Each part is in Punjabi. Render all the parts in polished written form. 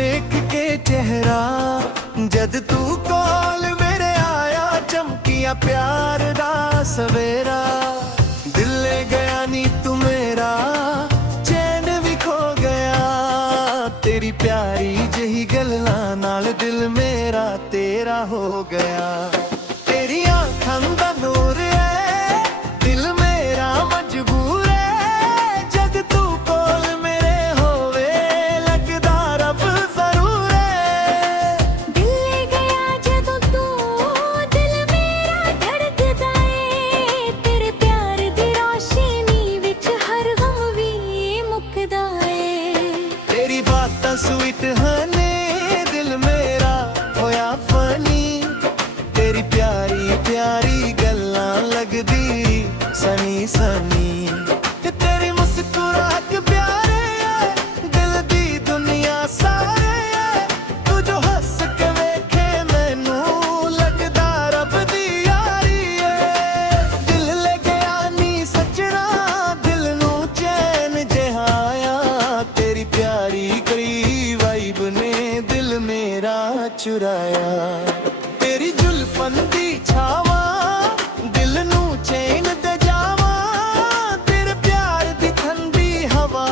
ਵੇਖ ਕੇ ਚਿਹਰਾ ਜਦ ਤੂੰ ਕੋਲ ਮੇਰੇ ਆਇਆ ਚਮਕਿਆ ਪਿਆਰ ਦਾ ਸਵੇਰਾ ਦਿਲ ਲੈ ਗਿਆ ਨੀ ਤੂੰ ਮੇਰਾ ਚੈਨ ਵੀ ਖੋ ਗਿਆ ਤੇਰੀ ਪਿਆਰੀ ਜਿਹੀ ਗੱਲਾਂ ਨਾਲ ਦਿਲ ਮੇਰਾ ਤੇਰਾ ਹੋ ਗਿਆ ਤੇਰੀ ਅੱਖਾਂ ਦਾ ਨੂਰ ਹੈ ਦਿਲ ਮੇਰਾ ਮਜਬੂਰ ਹੈ ਜਦ ਤੂੰ ਕੋਲ ਮੇਰੇ ਹੋਵੇ ਲੱਗਦਾ ਰੱਬ ਜ਼ਰੂਰ ਹੈ ਦਿਲ ਲੈ ਗਿਆ ਜਦੋਂ ਤੂੰ ਦਿਲ ਮੇਰਾ ਧੜਕਦਾ ਏ ਤੇਰੇ ਪਿਆਰ ਦੀ ਰੋਸ਼ਨੀ ਵਿੱਚ ਹਰ ਗਮ ਵੀ ਮੁੱਕਦਾ ਏ ਤੇਰੀ ਬਾਤਾਂ ਸਵੀਟ ਹਨੇ ਦਿਲ ਮੇਰਾ ਹੋਇਆ ਫਨੀ ਤੇਰੀ ਪਿਆਰੀ ਪਿਆਰੀ ਗੱਲਾਂ ਲੱਗਦੀ ਸਨੀ ਸਨੀ ਤੇ ਤੇਰੀ ਮੁਸਕਰਾਹਟ ਪਿਆਰੇ ਏ ਦਿਲ ਦੀ ਦੁਨੀਆ ਸਾਰੇ ਏ ਤੂੰ ਜੋ ਹੱਸ ਕੇ ਵੇਖੇ ਮੈਨੂੰ ਲੱਗਦਾ ਰੱਬ ਦੀ ਯਾਰੀ ਏ ਦਿਲ ਲੈ ਗਿਆ ਨੀ ਸੱਜਣਾ ਦਿਲ ਨੂੰ ਚੈਨ ਜਿਹਾ ਆਇਆ ਤੇਰੀ ਪਿਆਰੀ ਕਰੀ ਵਾਈਬ ਨੇ ਦਿਲ ਮੇਰਾ ਚੁਰਾਇਆ ਤੇਰੀ ਜ਼ੁਲਫਾਂ ਦੀ ਛਾਵਾਂ ਦਿਲ ਨੂੰ ਚੈਨ ਦੇ ਜਾਵਾਂ ਤੇਰੇ ਪਿਆਰ ਦੀ ਠੰਡੀ ਹਵਾ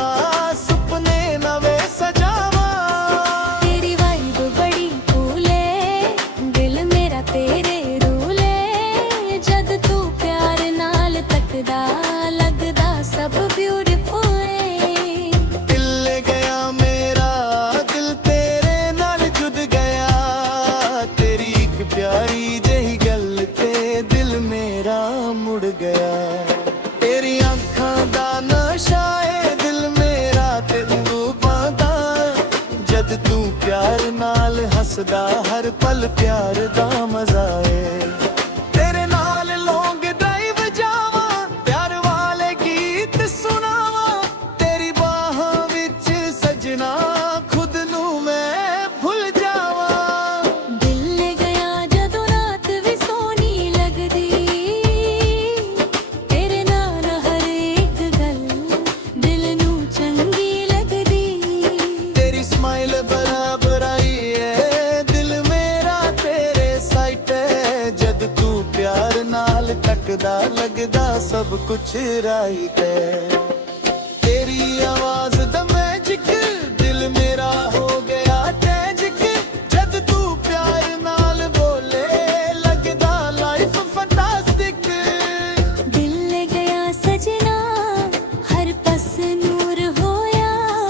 ਸੁਪਨੇ ਨਵੇਂ ਸਜਾਵਾਂ ਤੇਰੀ ਵਾਈਬ ਬੜੀ ਕੂਲ ਏ ਦਿਲ ਮੇਰਾ ਤੇਰੇ ਰੂਲ ਏ ਜਦ ਤੂੰ ਪਿਆਰ ਨਾਲ ਤੱਕਦਾ ਲੱਗਦਾ ਸਭ ਬਿਊਟੀਫੁਲ ਏ ਦਿਲ ਲੈ ਗਿਆ ਮੇਰਾ ਦਿਲ ਤੇਰੇ ਨਾਲ ਜੁੜ ਗਿਆ ਤੇਰੀ ਇੱਕ ਪਿਆਰੀ ਜਿਹੀ ਗੱਲ ਤੇ ਦਿਲ ਮੇਰਾ ਮੁੜ ਗਿਆ ਤੇਰੀ ਅੱਖਾਂ ਦਾ ਨਸ਼ਾ ਏ ਦਿਲ ਮੇਰਾ ਤੈਨੂੰ ਪਾਉਂਦਾ ਜਦ ਤੂੰ ਪਿਆਰ ਨਾਲ ਹੱਸਦਾ ਹਰ ਪਲ ਪਿਆਰ ਦਾ ਮਜ਼ਾ ਏ ਤੇਰੇ ਨਾਲ ਲੌਂਗ ਡਰਾਈਵ ਜਾਵਾਂ ਪਿਆਰ ਵਾਲੇ ਗੀਤ ਸੁਣਾਵਾਂ ਤੇਰੀ ਬਾਹਾਂ ਵਿੱਚ ਸਜਣਾ ਖੁਦ ਨੂੰ ਮੈਂ ਭੁੱਲ ਜਾਵਾਂ ਦਿਲ ਲੈ ਗਿਆ ਜਦੋਂ ਰਾਤ ਵੀ ਸੋਹਣੀ ਲੱਗਦੀ ਤੇਰੇ ਨਾਲ ਹਰ ਇੱਕ ਗੱਲ ਦਿਲ ਨੂੰ ਚੰਗੀ ਲੱਗਦੀ ਤੇਰੀ ਸਮਾਈਲ ਬਰਾਬਰ ਆਈ ਏ ਦਿਲ ਮੇਰਾ ਤੇਰੇ ਸਾਈਟ ਏ ਜਦ ਤੂੰ ਪਿਆਰ ਨਾਲ ਤੱਕਦਾ ਲੱਗਦਾ ਸਭ ਕੁਛ ਰਾਈਟ ਏ ਤੇਰੀ ਆਵਾਜ਼ ਦਾ ਮੈਜਿਕ ਦਿਲ ਮੇਰਾ ਹੋ ਗਿਆ ਟੈਜਿਕ ਜਦ ਤੂੰ ਪਿਆਰ ਨਾਲ ਬੋਲੇ ਲੱਗਦਾ ਲਾਈਫ ਫੈਂਟਾਸਟਿਕ ਦਿਲ ਲੈ ਗਿਆ ਸਜਣਾ ਹਰ ਪਸ ਨੂਰ ਹੋਇਆ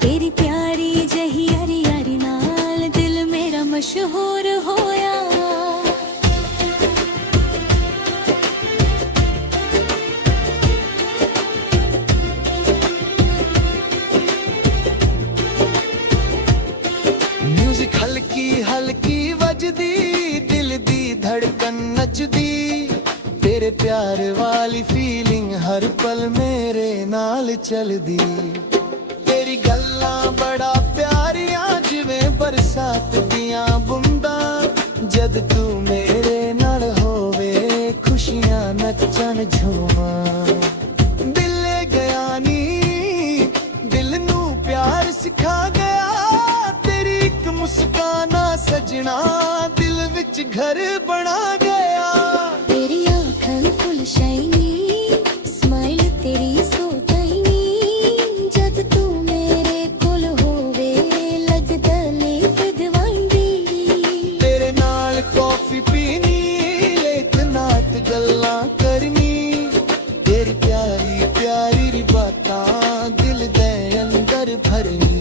ਤੇਰੀ ਪਿਆਰੀ ਜਹੀ ਯਾਰੀ ਯਾਰੀ ਨਾਲ ਦਿਲ ਮੇਰਾ ਮਸ਼ਹੂਰ ਹੋਇਆ म्यूजिक हल्की हल्की वजदी दिल दी धड़कन नचदी तेरे प्यार वाली फीलिंग हर पल मेरे नाल चलदी तेरी गल्लां बड़ा प्यारियां जिवें बरसात दियां बूंदां जद तू मेरे नाल होवे खुशियां नचन झूमां दिल ले गया नी दिल नू प्यार सिखा गया तेरी एक मुस्काना सजना दिल विच घर बना गया तेरी आँखां फुल शाइनी स्माइल तेरी सो टाइनी जद तू मेरे कोल होवे लगदा लीफ दवांदी तेरे नाल कॉफी पीनी लेट नाट गल्लां करनी तेरी प्यारी प्यारी री बातां दिल दे अंदर भरनी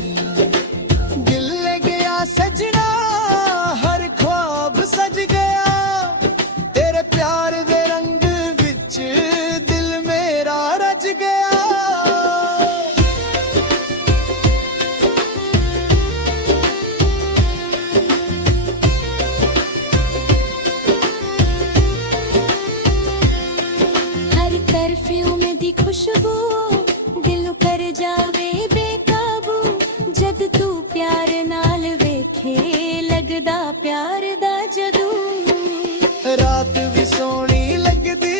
दिल ले गया सजना हर ख्वाब सज गया तेरे प्यार दे रंग विच दिल मेरा रज गया हर परफ्यूम दी खुशबू दिल कर जावे बेकाबू जद तू प्यार नाल वेखे लगदा प्यार दा जदू रात भी सोहनी लगदी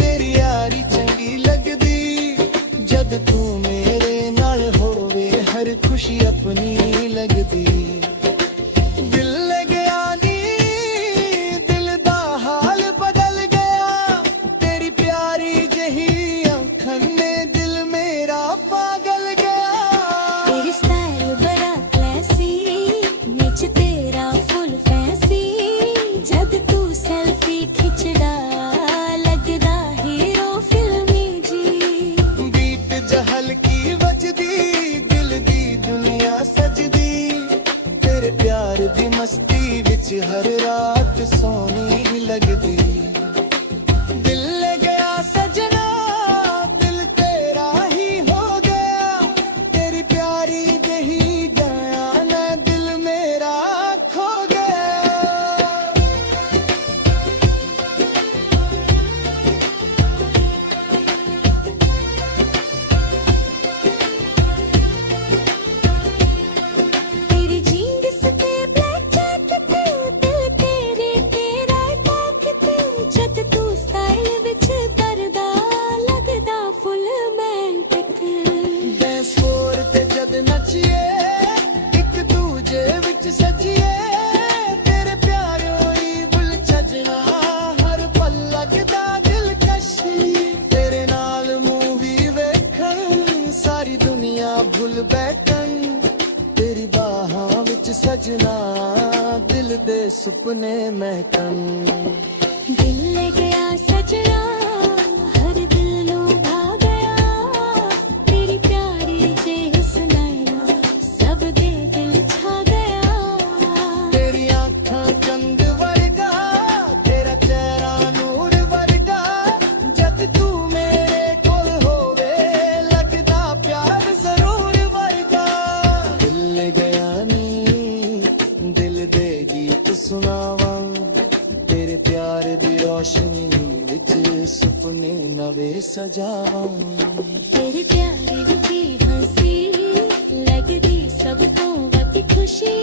तेरी यारी चंगी लगदी जद तू मेरे नाल होवे हर खुशी अपनी ਸੋਹਣੀ ਲੱਗਦੀ ਦਿਲ ਲਗਿਆ ਨੀ ਦਿਲ ਦਾ ਹਾਲ ਬਦਲ ਗਿਆ ਤੇਰੀ ਪਿਆਰੀ ਜਹੀ ਅੱਖਾਂ ਨੇ ਦਿਲ ਮੇਰਾ ਪਾਗਲ ਗਿਆ तेरी स्टाइल बड़ा क्लासी नीच तेरा फुल फैंसी जद तू सेल्फी खिंचदा लगदा हीरो फिल्मी जी बीट जहल की वजदी दिल दी दुनिया सजदी तेरे प्यार दी मस्ती विच हर रात सोनी लगदी दिल ले गया सजना दिल तेरा ही हो गया तेरी प्यारी दही गया ना दिल मेरा खो गया तेरी जीन्स पे ब्लैक जैकेट दिल तेरे तेरा टैकेट जद तू स्टाइल विच करदा लगदा फुल मैंटिक ਡੈਂਸ ਫਲੋਰ ਤੇ ਜਦ ਨੱਚੀਏ ਇੱਕ ਦੂਜੇ ਵਿੱਚ ਸਜੀਏ ਤੇਰੇ ਪਿਆਰੋਂ ਹੀ ਬੁੱਲ ਛਜਣਾ ਹਰ ਪਲ ਲੱਗਦਾ ਦਿਲਕਸ਼ੀ ਤੇਰੇ ਨਾਲ ਮੂਵੀ ਵੇਖਣ ਸਾਰੀ ਦੁਨੀਆ ਭੁੱਲ ਬੈਠਣ ਤੇਰੀ ਬਾਹਾਂ ਵਿੱਚ ਸਜਣਾ ਦਿਲ ਦੇ ਸੁਪਨੇ ਮਹਿਕਣ दिल ले गया सजना हर दिल नु भा गया तेरी प्यारी जे सुनाया सब दे दिल छा गया तेरी आँखां चंद वर्गा तेरा चेहरा नूर वर्गा जद तू मेरे कोल होवे लगदा प्यार जरूर वर्गा दिल ले गया नी दिल दे गीत सुनावां तेरे प्यार दी रोशनी विच सुपने नवे सजावां तेरी प्यारी दी हंसी लगदी सब तो वध खुशी